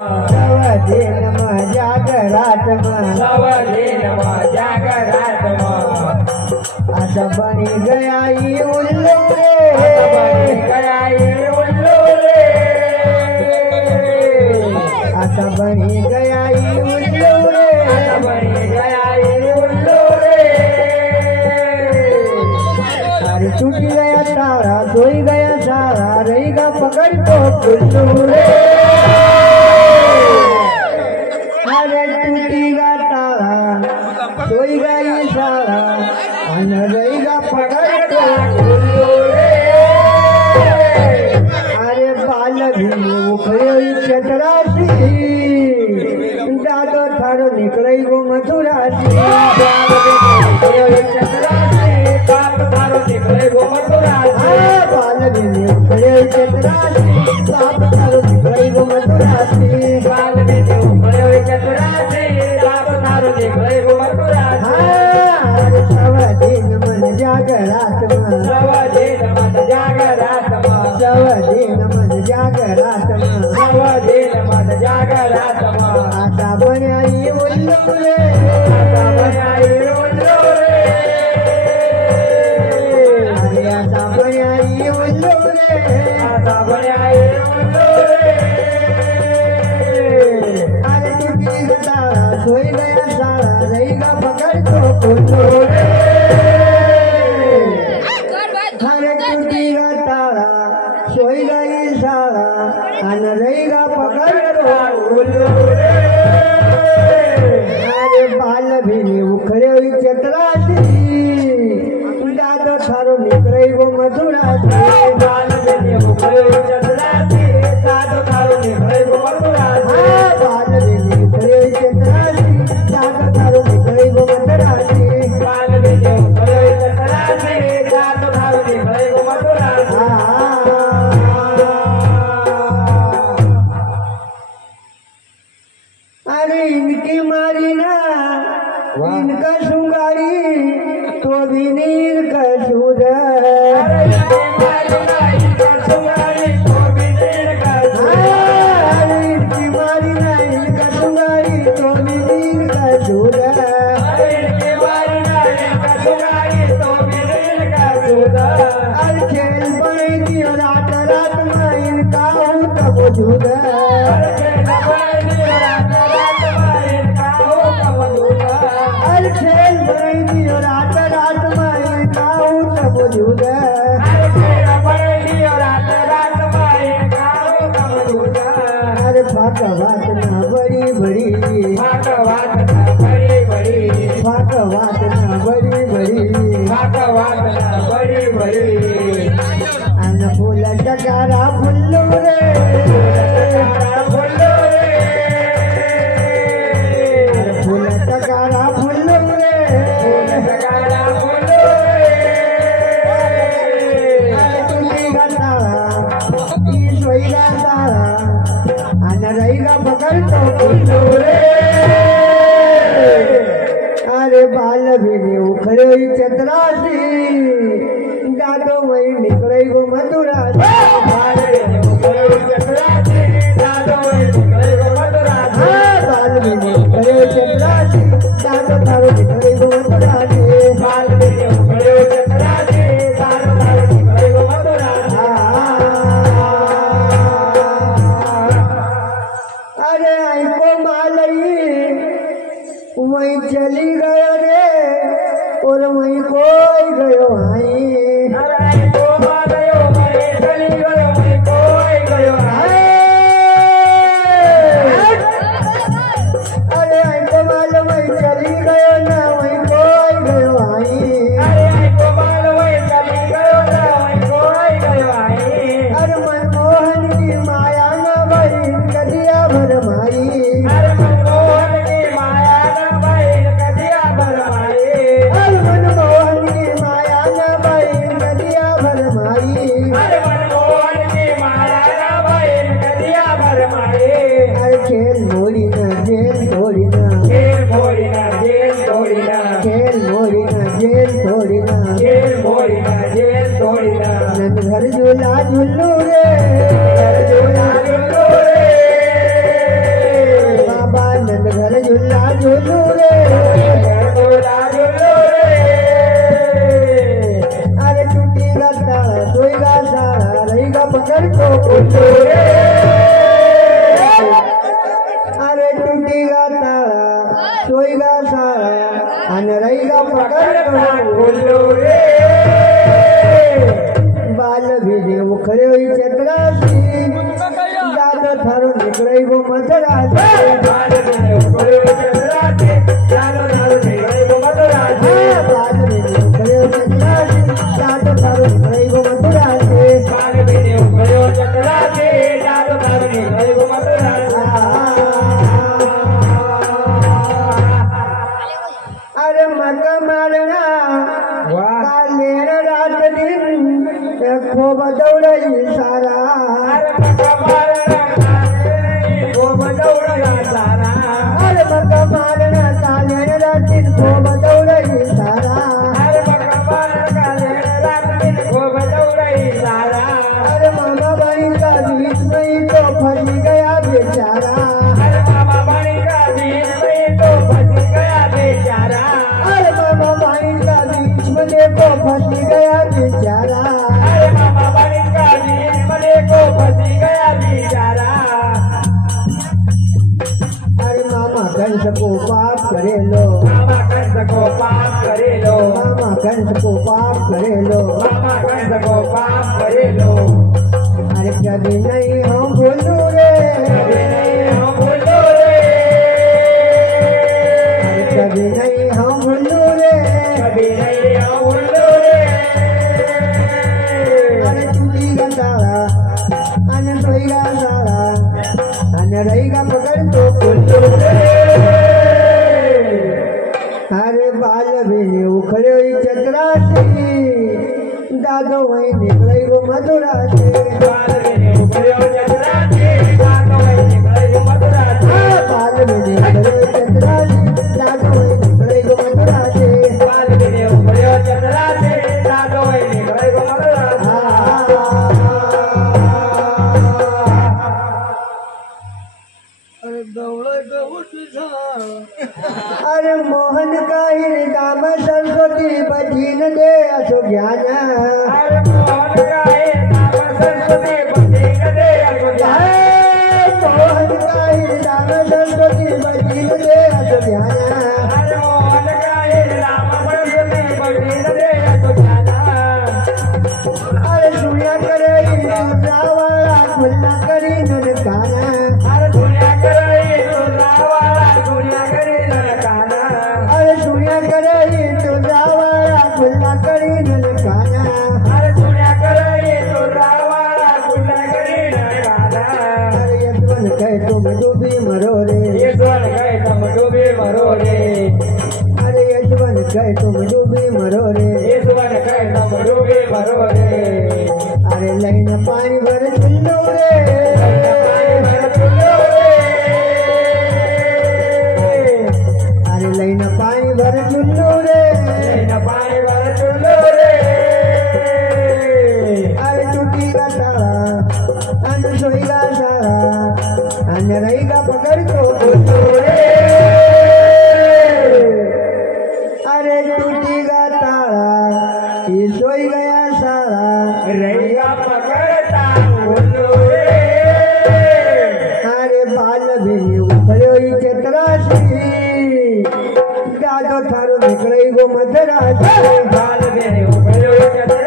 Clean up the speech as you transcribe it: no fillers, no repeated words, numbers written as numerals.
सवदे नमः जागरात्मा सवदे नमः जागरात्मा आता बनी गया ये उल्लू रे बनी गया ये उल्लू रे आता बनी गया ये उल्लू रे बनी गया ये उल्लू रे अरे टूट गया तारा सोई गया सारा रहेगा पकड़ तो उल्लू रे टूटेगा तारा सोएगा ये सारा अन रहेगा पकड़ तो अरे बाल भी उखड़े चतरासी दादो थारो निकले गो मथुरासी थारो निकले गो मथुरासी बाल भी उखड़े चतरासी बाप थारो निकले गो मथुरासी बाल भी उखड़े चतरासी बाप थारो निकले गो मथुरासी सवदे नमः जागरात्मा सवदे नमः जागरात्मा सवदे नमः जागरात्मा सवदे नमः जागरात्मा आता बनाई उल्लू रे आता बनाई उल्लू रे अरे आता बनाई उल्लू रे आता बनाई उल्लू रे अरे टूटी तारा सोई गया सारा रहेगा पकड़ तो उल्लू रे अरे टूटी तारा सोई गई सारा अन रहेगा पकड़ तो उल्लू रे अरे बाल भी उखड़े हुई चतरासी दादो थारो निकले गो मथुरासी बाल भी उखड़े चतरासी दादो थारो निकले गो मथुरासी बाल भी उखड़े हुई चतरासी दादो थारो निकले गो मथुरासी बाल भी उखड़े चतरासी दादो थारो निकले गो मथुरासी अरे इनकी मारी ना इनका सुंगारी तो भी नहीं इनका इनकी मारी ना इनका सुंगारी तो भी नहीं इनका अरे खेल बनेगी और रात रात में इनका हूँ तब झूठ अरे खेल बनेगी और रात रात में इनका हूँ तब झूठ अरे भागवत ना बड़ी बड़ी भागवत ना बड़ी बड़ी अन फूल टकारा फुल्लू रे फूल टकारा फुल्लू रे टूटेगा तारा सोएगा सारा अन रहेगा पकड़ तो फुल्लू रे अरे बाल भी उखड़े हुई चतरासी दादो वही निकले गो मथुरासी बाल भी उखड़े हुई चतरासी दादो थारो निकले गो मथुरासी अरे आई को मालई वही चली गयो रे और वही कोई गयो आई अरे आई को मालूम वही चली गयो ना वही कोई गयो आई अरे मनमोहन की माया न भई कदिया भरमाई अरे मनमोहन की माया न भई कदिया भरमाई अरे खेल मोरी ना जेल थोड़ी ना खेल मोरी ना जेल थोड़ी ना नंद घर झूला झूलू रे झूलू रे अरे टूटेगा ताला सोएगा सारा रहेगा पकड़ को उल्लू रे अरे टूटेगा ताला सोएगा सारा अन रहेगा पकड़ को उल्लू रे बाल भेजे उखड़े हुई चतरासी दादा थारो निकले वो मदरासी बाल भेजे उखड़े हुई चतरासी दादा थारो निकले वो मदरासी बाल भेजे उखड़े हुई चतरासी दादा थारो निकले वो मदरासी बाल भेजे उखड़े हुई चतरासी दादा थारो निकले वो मदरासी अरे मका मारना कालेर रात दिन खूब दौड़ई सारा मका मारना खूब दौड़ई सारा अरे मका मारना कालेर रात दिन खूब दौड़ई सारा अरे मका मारना कालेर रात दिन खूब दौड़ई सारा अरे मामा बहन का बीच में तो फंस गया बेचारा अरे मामा बहन का बीच में तो फंस गया बेचारा अरे मामा बहन का बीच में देखो फंस गया बेचारा अरे मामा बहन का बीच में देखो फंस गया बेचारा अरे मामा कंस को पाप करे लो मामा कंस को पाप करे लो मामा कंस को पाप करे लो मामा कंस को पाप करे लो अरे कभी नहीं हम भूलू रे कभी नहीं हम भूलू रे अरे कभी नहीं हम भूलू रे कभी नहीं हम भूलू रे अरे टूटेगा तारा अन सोएगा सारा अन रहेगा पकड़ तो उल्लू रे अरे बाल भेजे उखड़े हुई चतरासी दादो वही निकले वो मधुरासी बाल भेजे उखड़े हुई चतरासी दादो वही निकले वो मधुरासी बाल भेजे उखड़े हुई चतरासी दादो वही निकले वो मधुरासी बाल भेजे उखड़े हुई चतरासी दादो वही निकले वो मधुरासी अरे मोहन का हृदय में सरस्वती बजी न दे असो ज्ञान अरे मोहन का हृदय में सरस्वती बजी न दे असो ज्ञान मोहन का हृदय में सरस्वती बजी न दे असो ज्ञान अरे मोहन का हृदय में सरस्वती बजी न दे असो ज्ञान अरे दुनिया करे वाला खुलना करी ननकाना अरे दुनिया करे वाला दुनिया करे ननकाना अरे दुनिया करे वाला खुलना करी ननकाना अरे दुनिया करे वाला खुलना करी ननकाना अरे यशवन कहे तुम डूबी मरो रे यशवन कहे तुम डूबी मरो रे अरे यशवन कहे तुम डूबी मरो रे यशवन कहे तुम डूबी मरो रे अरे लाइन पानी भर चुल्लू रे अरे लाइन पानी भर चुल्लू रे पानी भर चुल्लू रे अरे टूटेगा तारा अन सोएगा सारा अन रहेगा पकड़ को उल्लू रे अरे टूटेगा तारा ये सोई गया सारा रहेगा पकड़ता उल्लू रे अरे बाल भेजे उखड़े हुई चतरासी दादो थारो निकले वो मदरासी बाल भेजे उखड़े हुई चतरासी